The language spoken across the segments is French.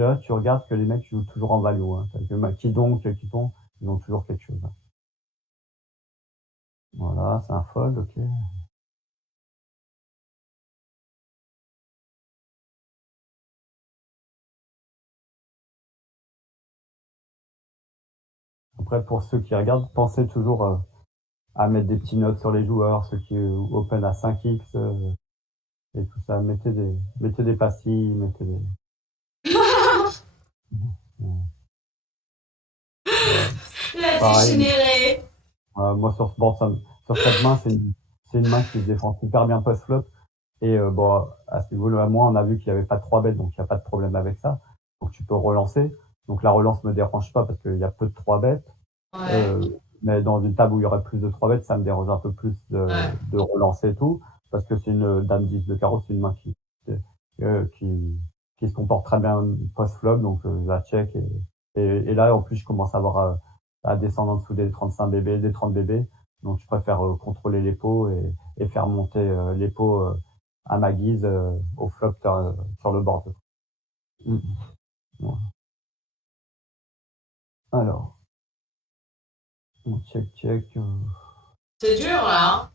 là, tu regardes que les mecs jouent toujours en value, hein. Qui donc, qui tombe, ils ont toujours quelque chose, hein. Voilà, c'est un fold, ok. Après, pour ceux qui regardent, pensez toujours à mettre des petits notes sur les joueurs, ceux qui open à 5x et tout ça. Mettez des pastilles, mettez des. Ouais. La Pareil, dégénérée. moi sur cette main, c'est une main qui se défend super bien post-flop. Et bon, à ce niveau-là, moi, on a vu qu'il n'y avait pas de 3 bêtes, donc il n'y a pas de problème avec ça. Donc tu peux relancer. Donc la relance me dérange pas parce qu'il y a peu de 3 bêtes. Ouais, Euh, mais dans une table où il y aurait plus de 3 bêtes, ça me dérange un peu plus ouais. de relancer et tout. Parce que c'est une dame 10 de carreau, c'est une main euh, qui, qui se comporte très bien post-flop, donc je la check. Et là, en plus, je commence à avoir à descendre en dessous des 35 bébés, des 30 bébés. Donc je préfère contrôler les pots et faire monter les pots à ma guise au flop sur le board. Mm. Ouais. Alors, on check. C'est dur là, hein?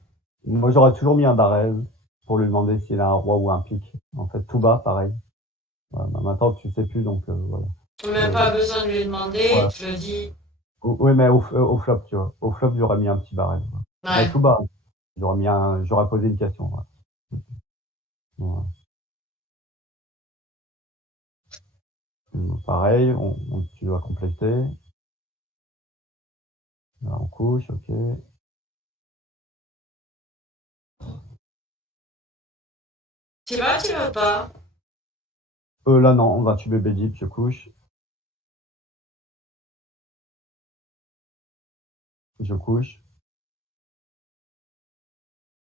Moi, j'aurais toujours mis un barrel pour lui demander s'il a un roi ou un pic. En fait, tout bas, pareil. Voilà, bah, maintenant, tu sais plus, donc voilà. Même Euh, pas besoin de lui demander, il ouais. te le dit. Oui, mais au flop, tu vois. Au flop, j'aurais mis un petit barrel. Quoi. Mais Ouais. tout bas, hein. J'aurais posé une question. Ouais. Ouais. Pareil, tu dois compléter. Là, on couche, ok. Tu vas pas? Là, non, on va tuer bébé deep, je couche. Je couche.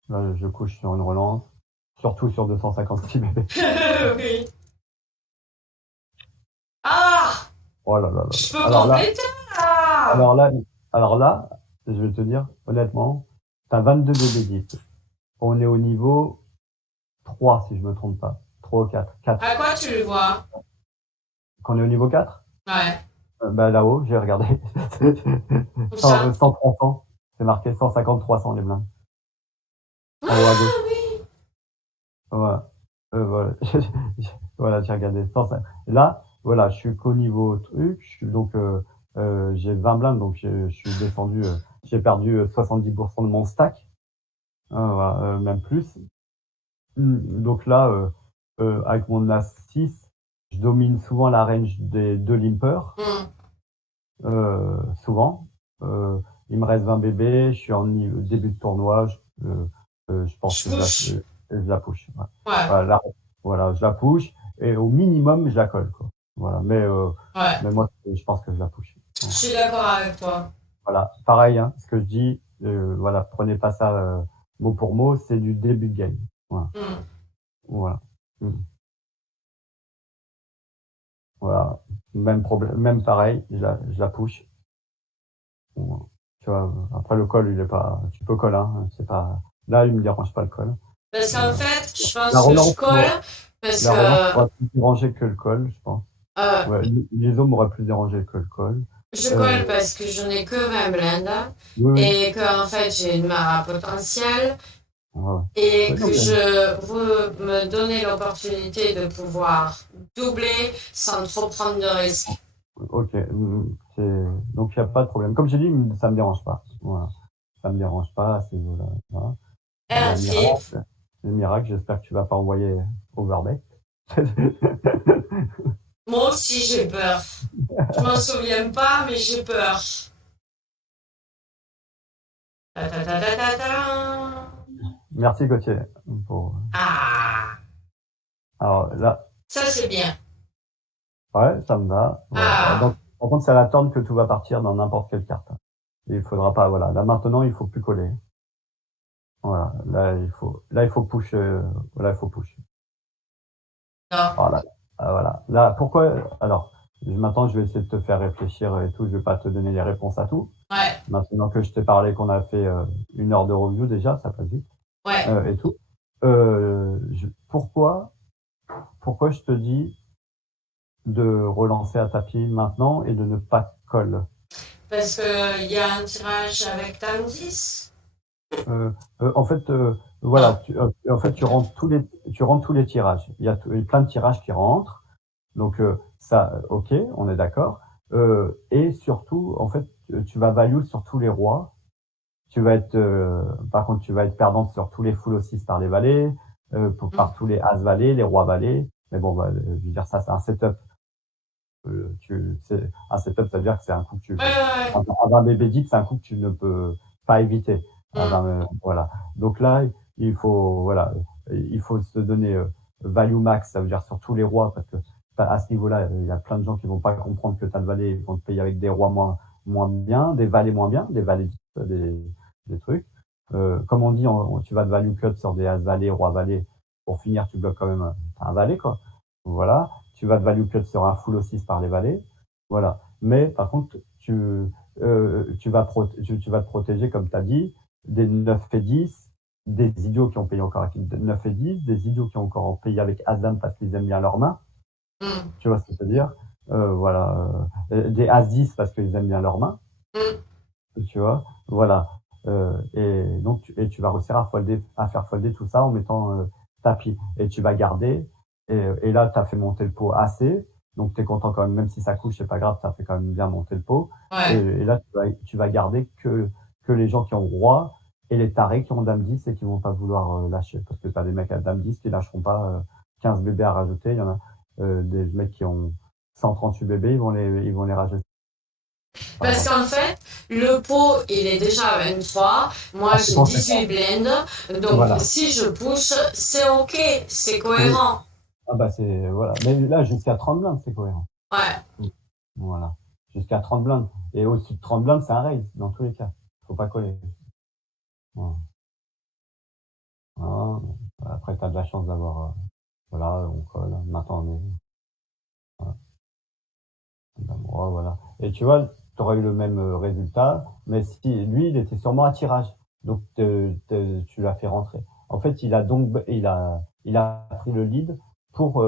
Là, je couche sur une relance. Surtout sur 256 bébés. Oui. Ah! Oh là là là Je là. peux compléter là! Alors là, alors là, je vais te dire, honnêtement, t'as 22 bébés deep. On est au niveau 3, si je me trompe pas. 3 ou 4. 4. À quoi tu le vois? Quand on est au niveau 4, Ouais. bah là-haut, j'ai regardé. Où 100, ça? 100, 300. C'est marqué 150, 300 les blindes. En haut à gauche. Ah oui! Voilà. Voilà. Voilà, j'ai regardé. 105. Là, voilà, je suis qu'au niveau truc. Donc, j'ai 20 blindes, donc je suis descendu. J'ai perdu 70% de mon stack. Voilà, même plus. Donc là, avec mon As 6, je domine souvent la range des 2 limpers, Hmm. souvent. Il me reste 20 bébés, je suis en début de tournoi, je pense Je que bouge. je la push. Ouais. Ouais, Voilà, voilà, je la push et au minimum, je la colle, quoi. Voilà, ouais. mais moi, je pense que je la push. Je Voilà. suis d'accord avec toi. Voilà, pareil, hein, ce que je dis, voilà, prenez pas ça mot pour mot, c'est du début de game. Voilà. Hmm. Voilà. Mm. Voilà. Même problème, même pareil, je la push. Bon, tu vois, après le call, il est pas, tu peux call, hein, c'est pas, là, il me dérange pas le call. Parce Euh, qu'en fait, je la pense que je relance, colle parce la relance que m'aurait plus dérangé que le call, je pense. euh, Ouais, l'ISO m'aurait plus dérangé que le call. je Euh, colle parce que j'en ai que 20 blindes oui, oui. et que en fait j'ai une mare potentielle Ouais, ouais. et Ouais, non, que mais, je veux me donner l'opportunité de pouvoir doubler sans trop prendre de risques. ok. Donc, il n'y a pas de problème. Comme j'ai dit, ça me dérange pas. Voilà. Ça me dérange pas à ce niveau-là. Voilà. Un type, Le miracle, j'espère que tu vas pas envoyer overbet. moi aussi j'ai peur. Je m'en souviens pas, mais j'ai peur. Ta ta ta ta ta ta. Merci Gauthier. Pour... Ah, Alors là, ça c'est bien. ouais, ça me va. Voilà. Ah, Donc, par contre, c'est à la turn que tout va partir dans n'importe quelle carte. Et il faudra pas, voilà. Là maintenant, il faut plus coller. Voilà. Là, il faut push. Voilà, il faut push. non. Voilà. Ah, voilà. Là, pourquoi alors, maintenant, je vais essayer de te faire réfléchir et tout. Je vais pas te donner les réponses à tout. Ouais, Maintenant que je t'ai parlé, qu'on a fait 1 heure de review déjà, ça passe vite ouais. et tout. Pourquoi je te dis de relancer à tapis maintenant et de ne pas call. Parce qu'il y a un tirage avec dame 10. En fait, Non. voilà, en fait, tu rentres tous les tirages. Il y a plein de tirages qui rentrent. Donc ça, ok, on est d'accord. Et surtout, en fait, tu vas value sur tous les rois. Tu vas être, par contre, tu vas être perdante sur tous les full aussi par les valets, par tous les as valets, les rois valets. Mais bon, bah, je veux dire ça, c'est un setup. Un setup, ça veut dire que c'est un coup que tu, Ouais. un bébé deep, c'est un coup que tu ne peux pas éviter. Voilà. Donc là, voilà, il faut se donner value max, ça veut dire sur tous les rois, parce que à ce niveau-là, il y a plein de gens qui vont pas comprendre que t'as le valet, ils vont te payer avec des rois moins bien, des valets moins bien, des valets des trucs. Comme on dit, tu vas de value cut sur des as valets, rois valets. Pour finir, tu bloques quand même un valet, quoi. Voilà. Tu vas de value cut sur un full aussi par les valets. Voilà. Mais par contre, tu vas te protéger, comme tu as dit, des 9 et 10, des idiots qui ont payé encore avec 9 et 10, des idiots qui ont encore payé avec As-Dame parce qu'ils aiment bien leurs mains. Tu vois ce que je veux dire? Voilà. Des As-10 parce qu'ils aiment bien leurs mains. Tu vois? Voilà. Et donc, tu vas réussir à faire folder tout ça en mettant tapis. Et tu vas garder. Et là, tu as fait monter le pot assez. Donc, tu es content quand même si ça couche, c'est pas grave, tu as fait quand même bien monter le pot. Ouais. Et là, tu vas garder que les gens qui ont roi et les tarés qui ont dame 10 et qui vont pas vouloir lâcher. Parce que tu as des mecs à dame 10 qui lâcheront pas 15 bébés à rajouter. Il y en a des mecs qui ont 138 bébés, ils vont les rajouter. Parce qu'en fait, le pot, il est déjà à 23. Moi, j'ai 18 blends. Donc, Voilà. si je push, c'est OK. C'est cohérent. Ah bah c'est voilà. Mais là jusqu'à 30 blindes, c'est cohérent. Ouais. Voilà. Jusqu'à 30 blindes. Et au-dessus de 30 blindes, c'est un raise, dans tous les cas. Faut pas coller. Voilà. Voilà. Après, t'as de la chance d'avoir, voilà, on colle. Maintenant, on est, voilà. Voilà. Et tu vois, t'aurais eu le même résultat, mais si, lui, il était sûrement à tirage. Donc, tu l'as fait rentrer. En fait, il a pris le lead pour,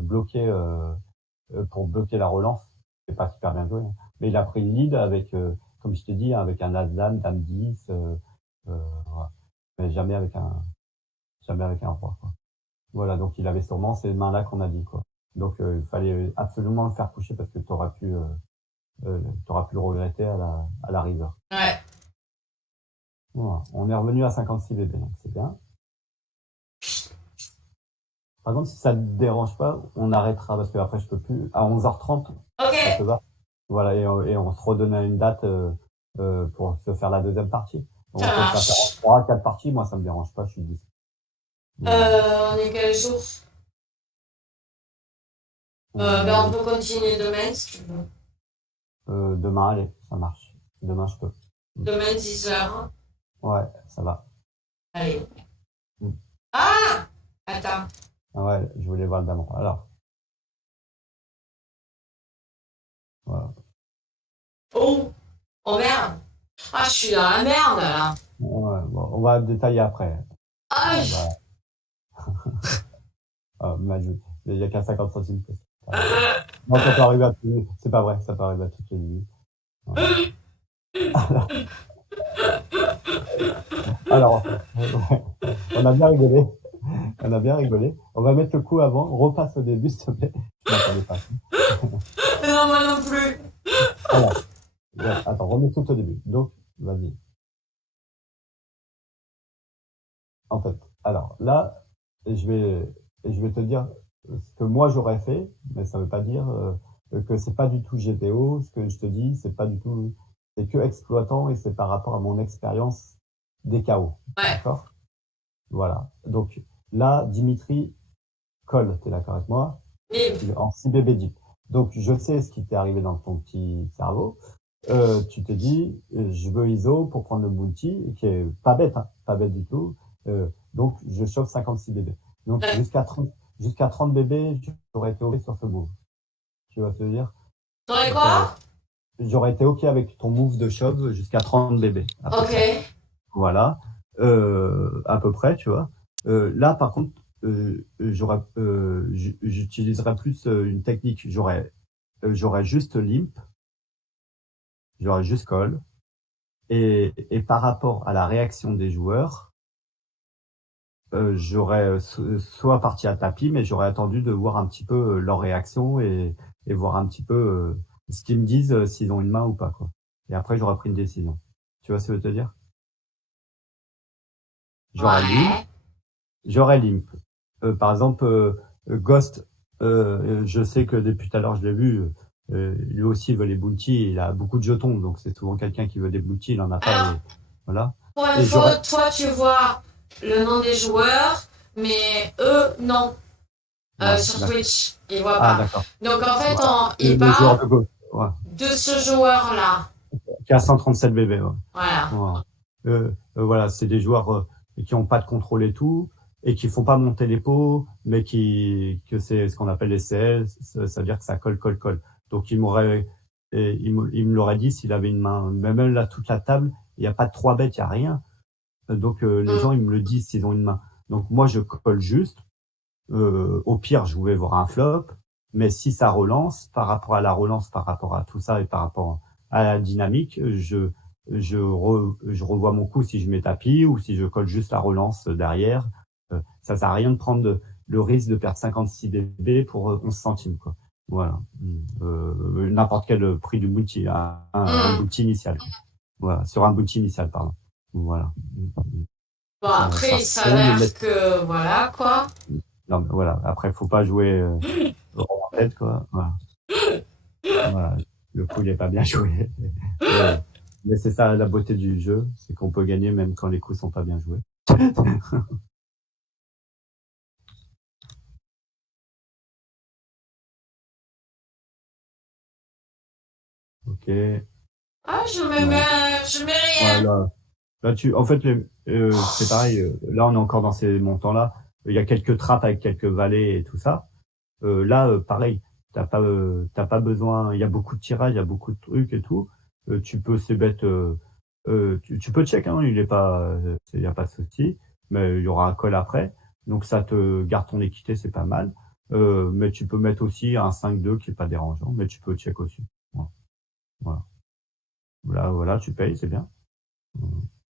bloquer, pour bloquer la relance. C'est pas super bien joué, hein. Mais il a pris le lead avec, comme je te dis, avec un as-dame, dame 10, voilà. Mais jamais avec un roi, quoi. Voilà, donc il avait sûrement ces mains-là qu'on a dit, quoi. Donc il fallait absolument le faire coucher parce que t'auras pu le regretter à la river. Ouais. Voilà. On est revenu à 56 bébés, donc c'est bien. Par contre, si ça te dérange pas, on arrêtera parce que après je peux plus. À 11h30, ça te OK. va? Voilà, et on se redonne à une date pour se faire la deuxième partie. Ça On peut se la faire en marche. 3, 4 parties. Moi, ça me dérange pas, je suis dispo. On est quel jour? Ben, on peut continuer demain si tu veux. Demain, allez, ça marche. Demain, je peux. Demain, 10h. Ouais, ça va. Allez. Mm. Ah! Attends. Ah ouais, je voulais voir le diamant. Alors, voilà. Oh! Oh merde! Ah, je suis dans la merde là. Ouais, bon, on va détailler après. Aïe! Il y a qu'à 50 centimes. Non, ça peut arriver à tout. C'est pas vrai, ça peut arriver à toutes les limites. Voilà. Alors, on a bien rigolé. On a bien rigolé. On va mettre le coup avant. Repasse au début, s'il te plaît. Je m'attendais pas. Non, moi non plus. Alors, ouais, attends, remets tout au début. Donc, vas-y. En fait, alors là, je vais te dire ce que moi j'aurais fait, mais ça veut pas dire que c'est pas du tout GTO. Ce que je te dis, c'est pas du tout, c'est que exploitant et c'est par rapport à mon expérience des KO. Ouais. D'accord? Voilà. Donc là, Dimitri colle, t'es d'accord avec moi? Libre. En 6 bébé deep. Donc je sais ce qui t'est arrivé dans ton petit cerveau. Tu t'es dit, je veux ISO pour prendre le multi, qui est pas bête, hein, pas bête du tout. Donc je chauffe 56 bébés. Donc Ouais. jusqu'à 30 bébés, j'aurais été OK sur ce move. Tu vas te dire? T'aurais quoi? J'aurais été OK avec ton move de shove jusqu'à 30 bébés. À peu OK. près. Voilà. À peu près, tu vois. Là, par contre, j'utiliserais plus une technique. J'aurais juste limp, j'aurais juste call, et par rapport à la réaction des joueurs, j'aurais soit parti à tapis, mais j'aurais attendu de voir un petit peu leur réaction et voir un petit peu ce qu'ils me disent, s'ils ont une main ou pas, quoi. Et après, j'aurais pris une décision. Tu vois ce que je veux te dire? J'aurais limp, Ouais. j'aurais limp. Par exemple, Ghost, je sais que depuis tout à l'heure, je l'ai vu, lui aussi il veut les bounty, il a beaucoup de jetons, donc c'est souvent quelqu'un qui veut des bounty, il en a pas, Alors, et voilà. pour Et info, j'aurais, toi, tu vois le nom des joueurs, mais eux, non. ouais, Sur d'accord. Twitch, ils voient Ah, pas. d'accord. Donc, en fait, Voilà. ils Le joueur parlent de Ghost, ouais. de ce joueur-là. Qui a 137 bébés, ouais. Voilà. Voilà. Voilà, c'est des joueurs qui ont pas de contrôle et tout, et qui font pas monter les pots, mais que c'est ce qu'on appelle les CL, ça veut dire que ça colle, colle, colle. Donc il me l'aurait dit s'il avait une main. Mais même là, toute la table, il n'y a pas de 3 bêtes, il n'y a rien. Donc les gens, ils me le disent s'ils ont une main. Donc moi, je colle juste. Au pire, je vais voir un flop, mais si ça relance, par rapport à la relance, par rapport à tout ça et par rapport à la dynamique, je revois mon coup si je mets tapis ou si je colle juste la relance derrière. Ça sert à rien de prendre le risque de perdre 56 dB pour 11 centimes, quoi. Voilà. N'importe quel prix du bounty, un bounty initial. Voilà, sur un bounty initial, pardon. Voilà. Bon, après, il s'avère que, voilà, quoi. Non, mais voilà. Après, faut pas jouer en tête, quoi. Voilà. Voilà. Le coup, il est pas bien joué. Mais c'est ça la beauté du jeu, c'est qu'on peut gagner même quand les coups sont pas bien joués. Ok. Ah, je mets Ouais, rien. là, en fait, c'est pareil. Là, on est encore dans ces montants-là. Il y a quelques trappes avec quelques valets et tout ça. Là, pareil. T'as pas besoin. Il y a beaucoup de tirages, il y a beaucoup de trucs et tout. Tu peux ces bêtes. Tu peux check, hein. Il est pas. Il y a pas de souci. Mais il y aura un call après. Donc ça te garde ton équité, c'est pas mal. Mais tu peux mettre aussi un 5-2 qui est pas dérangeant. Mais tu peux check aussi. Voilà. Voilà, tu payes, c'est bien.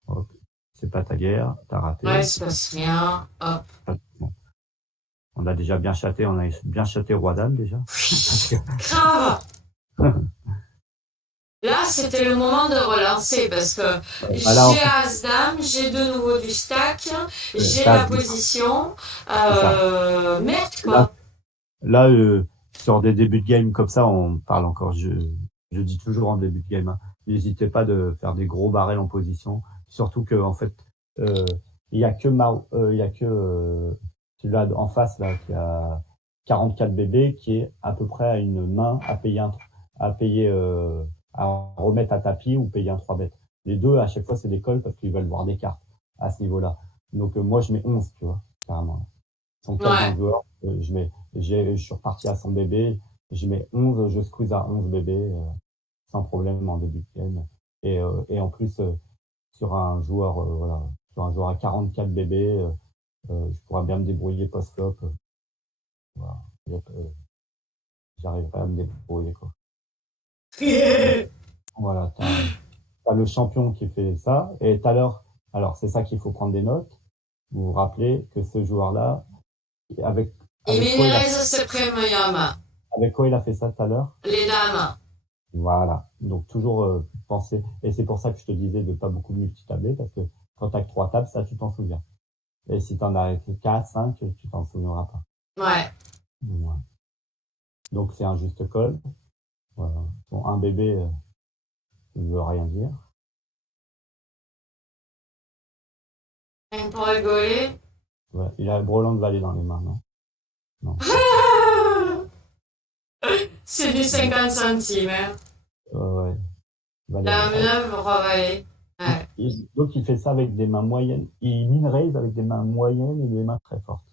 Hop. C'est pas ta guerre, t'as Ouais, il raté. se passe rien. Hop. Bon. On a déjà bien chaté, on a bien chaté Roi Dame déjà. Grave. Là, c'était le moment de relancer parce que Là, en j'ai fait, As-Dame, j'ai de nouveau du stack, j'ai t'as la dit, position. c'est ça. Merde, Là, quoi. là sur des débuts de game comme ça, on parle encore, je dis toujours en début de game, hein, n'hésitez pas de faire des gros barrels en position. Surtout que, en fait, euh, il y a que celui-là en face, là, qui a 44 bébés, qui est à peu près à une main à payer à payer, à remettre à tapis ou payer un 3 bêtes. Les deux, à chaque fois, c'est des calls parce qu'ils veulent voir des cartes à ce niveau-là. Donc, moi, je mets 11, tu vois, carrément. Ils sont 4 dans Ouais. le joueur, je suis reparti à 100 bébés, je mets 11, je squeeze à 11 bébés, sans problème en début de game. Et en plus, sur un joueur, voilà, sur un joueur à 44 bébés, je pourrais bien me débrouiller post-flop. Voilà. J'arriverai à me débrouiller, quoi. Voilà, t'as le champion qui fait ça. Et tout à l'heure, alors c'est ça qu'il faut prendre des notes. Vous vous rappelez que ce joueur-là, avec, Il avec quoi il a, minimise ce premium. avec quoi il a fait ça tout à l'heure? Les dames. Voilà. Donc toujours penser. Et c'est pour ça que je te disais de pas beaucoup multitabler, parce que quand t'as que 3 tables, ça tu t'en souviens. Et si t'en as 4, 5, tu t'en souviendras pas. Ouais. Voilà. Donc c'est un juste call. Voilà. Bon, un bébé ne veut rien dire. Rien pour rigoler. Ouais. Il a le brelan de valet dans les mains, non? Non. C'est du 50 centimes, hein. Ouais. Valet Dame roi. 9, roi valet. Ouais. Donc il fait ça avec des mains moyennes. Il mine raise avec des mains moyennes et des mains très fortes.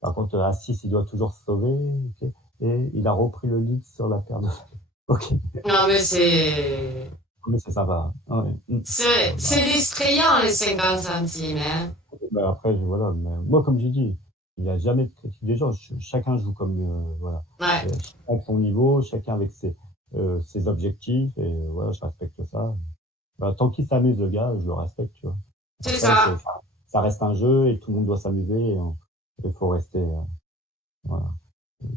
Par contre, à 6, il doit toujours se sauver. Okay. Et il a repris le lead sur la paire de valet. Ok. Non, mais c'est... Mais c'est sympa. Ouais. C'est distrayant, les 50 centimes, hein. bah, après, voilà, mais moi, comme j'ai dit, il y a jamais de critique des gens. Chacun joue comme, voilà. Ouais, Chacun avec son niveau, chacun avec ses objectifs et voilà, je respecte ça. Bah, tant qu'il s'amuse, le gars, je le respecte, tu vois. c'est Après, ça. ça reste un jeu et tout le monde doit s'amuser et il faut rester, voilà.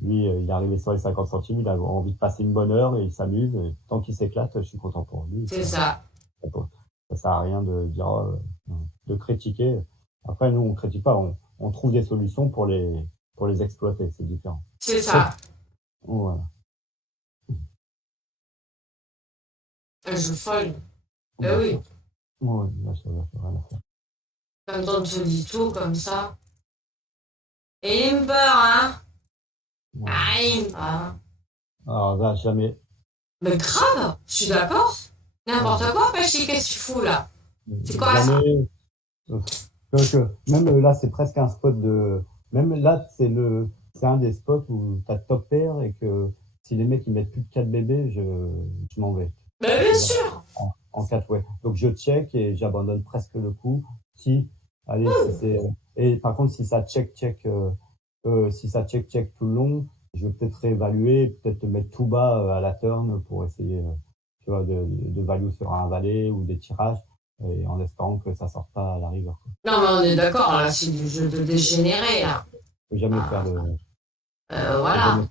Lui, il est arrivé sur les 50 centimes, il a envie de passer une bonne heure et il s'amuse et tant qu'il s'éclate, je suis content pour lui, C'est ça. ça sert à rien de dire, de critiquer. Après, nous, on critique pas, on trouve des solutions pour les exploiter, c'est différent. C'est ça. Voilà. Un jeu folle. Ben Ouais, oui. ouais, là, ça va faire rien à faire. Quand on te dit tout comme ça. Et il me peur, hein? Ouais. Ah, il me peur. Alors là, jamais, Mais grave, je suis d'accord. N'importe ouais, quoi, Pachi, qu'est-ce que tu fous là? C'est quoi ça? jamais, même là, c'est presque un spot même là, c'est un des spots où t'as top pair et que si les mecs ils mettent plus de 4 bébés, je m'en vais. Ben bien Tu vois, sûr. en 4 ouais. Donc je check et j'abandonne presque le coup. Si, allez, si c'est, et par contre, si ça check tout le long, je vais peut-être réévaluer, peut-être te mettre tout bas à la turn pour essayer, tu vois, de value sur un valet ou des tirages et en espérant que ça sorte pas à la rigueur, quoi. Non, mais on est d'accord, là, c'est du jeu de dégénéré, là. Faut jamais faire Ah, de, voilà.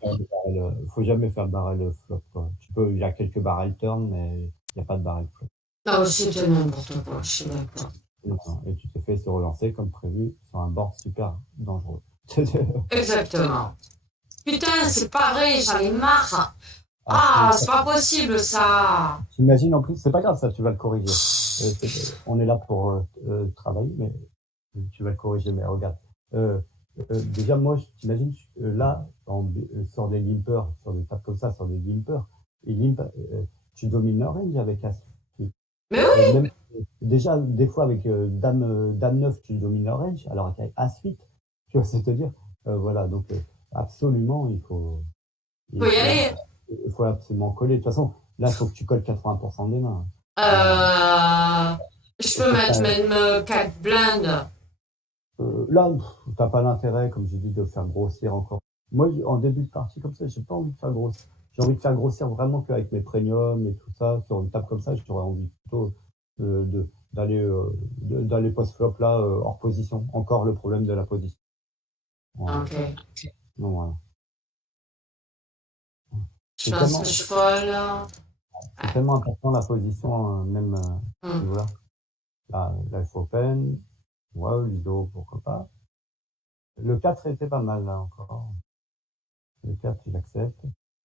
faut jamais faire de barrel flop, quoi. Il y a quelques barrel turn, mais il n'y a pas de barrel flop. Non, c'était n'importe quoi, je suis d'accord. Et tu t'es fait se relancer comme prévu sur un board super dangereux. Exactement. Putain, c'est pareil, j'en ai marre. Ah, Ah, c'est pas possible, ça. t'imagines en plus, c'est pas grave ça, tu vas le corriger. On est là pour travailler, mais tu vas le corriger. Mais regarde, euh, déjà moi, t'imagines là, sur des limpers, sur des tables comme ça, sur des limpers, et tu domines le range avec As. Mais oui, Même, déjà, des fois avec Dame 9, tu domines le range, alors qu'avec As 8, tu vois, c'est-à-dire, voilà, donc absolument, faut il y faut, aller. il faut absolument coller. De toute façon, là, il faut que tu colles 80% des mains. Euh, je Il peux faut que mettre même 4 blindes. là, t'as pas l'intérêt, comme j'ai dit, de faire grossir encore. Moi, en début de partie comme ça, j'ai pas envie de faire grossir. J'ai envie de faire grossir vraiment qu'avec mes premiums et tout ça, sur une table comme ça, j'aurais envie plutôt d'aller d'aller post-flop là, hors position. Encore le problème de la position. Voilà. Ok. Donc, voilà. Je C'est pense que tellement, je suis folle. c'est Ouais. tellement important la position, même à ce Hmm. niveau-là. Là, il faut open. Ouais, Lido, pourquoi pas. Le 4 était pas mal là encore. Le 4, il accepte.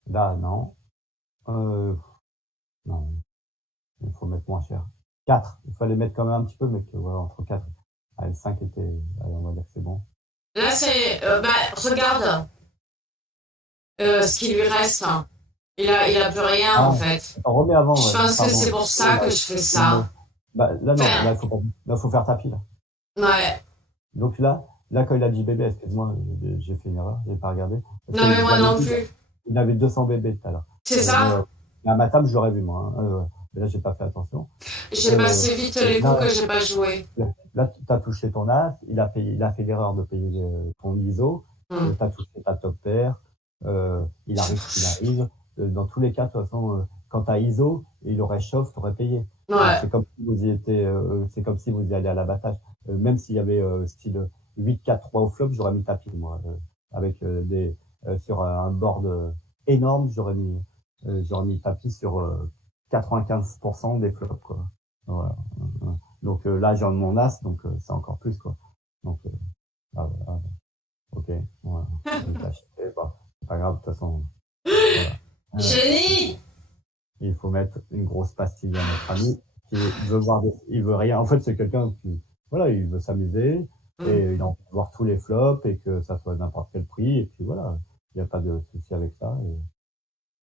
Là, non. Euh, non, il faut mettre moins cher. 4, il fallait mettre quand même un petit peu, mais que, voilà, entre 4. Allez, 5 était, allez, on va dire que c'est bon. Là, c'est. Bah, regarde ce qui lui reste. Il a plus rien, en Ah, fait. attends, remets avant, Je ouais, pense que pardon. c'est pour ça que je fais ça. Bah, là, non, là, Enfin, il faut pas, là, faut faire tapis, là. ouais. Donc là, quand il a dit bébé, excuse-moi, j'ai fait une erreur, j'ai pas regardé. Parce Non, que mais moi j'avais non dit, plus. il avait 200 bébés tout à l'heure. C'est Mais, ça. à ma table, je l'aurais vu, moi, hein. Mais là, j'ai pas fait attention. J'ai Euh, passé vite les coups là, que j'ai pas joué. Là, tu as touché ton as, il a fait l'erreur de payer ton ISO, Hmm. tu as touché ta top pair, il arrive ce qu'il arrive. Dans tous les cas, de toute façon, quand tu as ISO, il aurait chauffe, tu aurais payé. Ouais. C'est comme si vous y étiez, c'est comme si vous y alliez à l'abattage. Même s'il y avait style 8-4-3 au flop, j'aurais mis tapis, moi, avec sur un board énorme, j'aurais mis tapis sur 95% des flops, quoi. Voilà. Donc là, j'ai mon as, donc c'est encore plus, quoi. Donc, ok, voilà. Donc, là, c'est pas grave, de toute façon. Voilà. Génie! Il faut mettre une grosse pastille à notre ami qui veut il veut rien. En fait, c'est quelqu'un qui, voilà, il veut s'amuser Hmm. et il a envie de voir tous les flops et que ça soit n'importe quel prix. Et puis voilà, il n'y a pas de souci avec ça et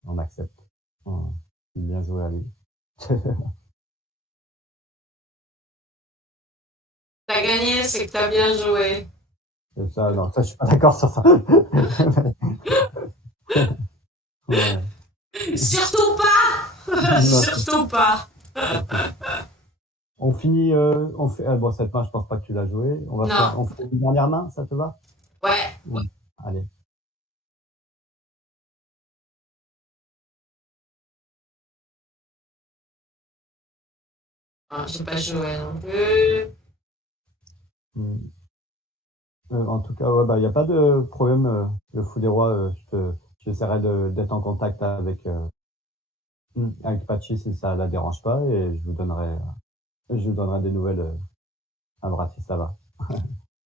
on accepte. Voilà. Bien joué à lui. T'as gagné, c'est que t'as bien joué. C'est ça, non, ça, je suis pas d'accord sur ça. Ouais. Surtout pas! Non, Surtout pas! surtout On finit, on fait, bon, cette main, je pense pas que tu l'as jouée. Non. On fait une dernière main, ça te va? Ouais. Ouais. Allez. Ah, j'ai pas joué non plus. Mm. En tout cas, ouais, bah, il n'y a pas de problème. Le fou des rois, j'essaierai d'être en contact avec Patchy si ça la dérange pas et je vous donnerai des nouvelles à Bratislava.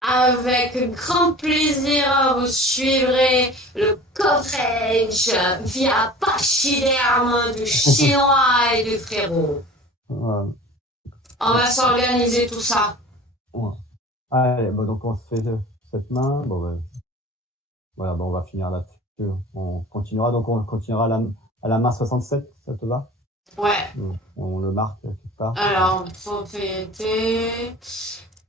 Avec grand plaisir, vous suivrez le coverage via Pachyderme du chinois et du frérot. Ouais. On va s'organiser tout ça. Ouais. Allez, bon, donc on se fait cette main. Bon, ouais. Voilà, bon, on va finir là-dessus. On continuera, donc on continuera à la main 67, ça te va? Ouais. On le marque quelque part. Alors, propriété.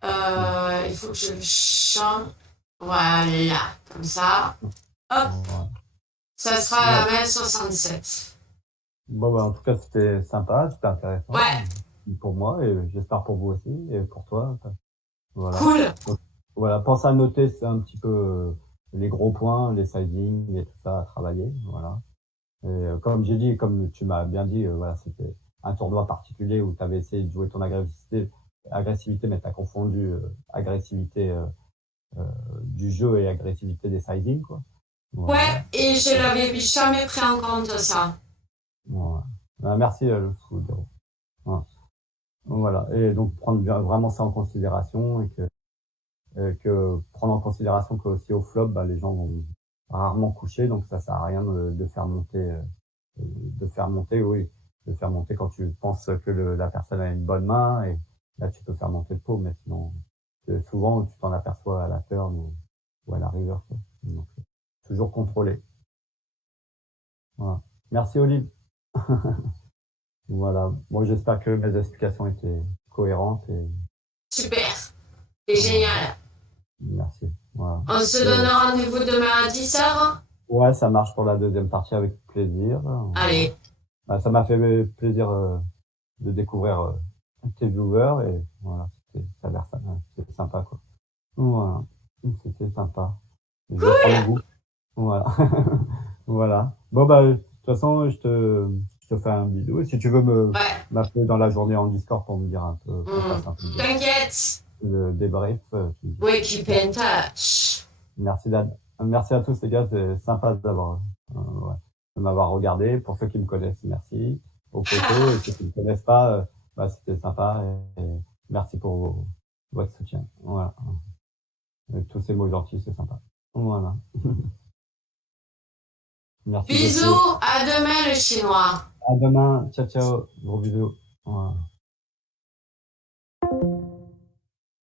Il faut que je le chante. Voilà, comme ça. Hop, Ouais. ça sera la main 67. Bon, bah, en tout cas, c'était sympa, c'était intéressant Ouais, pour moi et j'espère pour vous aussi et pour toi. Voilà. cool. Donc, voilà, pense à noter c'est un petit peu les gros points, les sizing et tout ça à travailler. Voilà. Et comme j'ai dit, comme tu m'as bien dit, voilà, c'était un tournoi particulier où tu avais essayé de jouer ton agressivité, mais tu as confondu agressivité du jeu et agressivité des sizing, quoi. Voilà. Ouais, et je l'avais jamais pris en compte ça. Voilà. Merci, le foot. Voilà. Voilà. Et donc prendre vraiment ça en considération et que prendre en considération que aussi au flop, bah, les gens vont rarement coucher, donc ça sert à rien de faire monter, oui, de faire monter quand tu penses que la personne a une bonne main et là tu peux faire monter le pot, mais sinon souvent tu t'en aperçois à la turn ou à la river, quoi. Donc toujours contrôler. Voilà. Merci Olive. Voilà. Bon, j'espère que mes explications étaient cohérentes et Super, c'est voilà. génial. Merci. Voilà. On se Et, donne rendez-vous demain à 10h. ouais, ça marche pour la deuxième partie avec plaisir. Voilà. Allez, Bah, ça m'a fait plaisir de découvrir tes viewers et voilà, ça a l'air c'était sympa quoi. Voilà, c'était sympa. Je vais prendre goût. Voilà, voilà. Bon bah de toute façon, je te fais un bisou. Et si tu veux ouais. m'appeler dans la journée en Discord pour me dire un peu, qu'on fasse un peu T'inquiète, de débrief, tu me dis. we keep in touch. Merci Dan. Merci à tous les gars, c'est sympa ouais, de m'avoir regardé. Pour ceux qui me connaissent, merci. Aux poteaux et ceux qui ne me connaissent pas, bah, c'était sympa et merci pour votre soutien. Voilà. Et tous ces mots gentils, c'est sympa. Voilà. Merci beaucoup. Bisous, à demain le chinois. À demain. Ciao, ciao. Gros bisous. Voilà.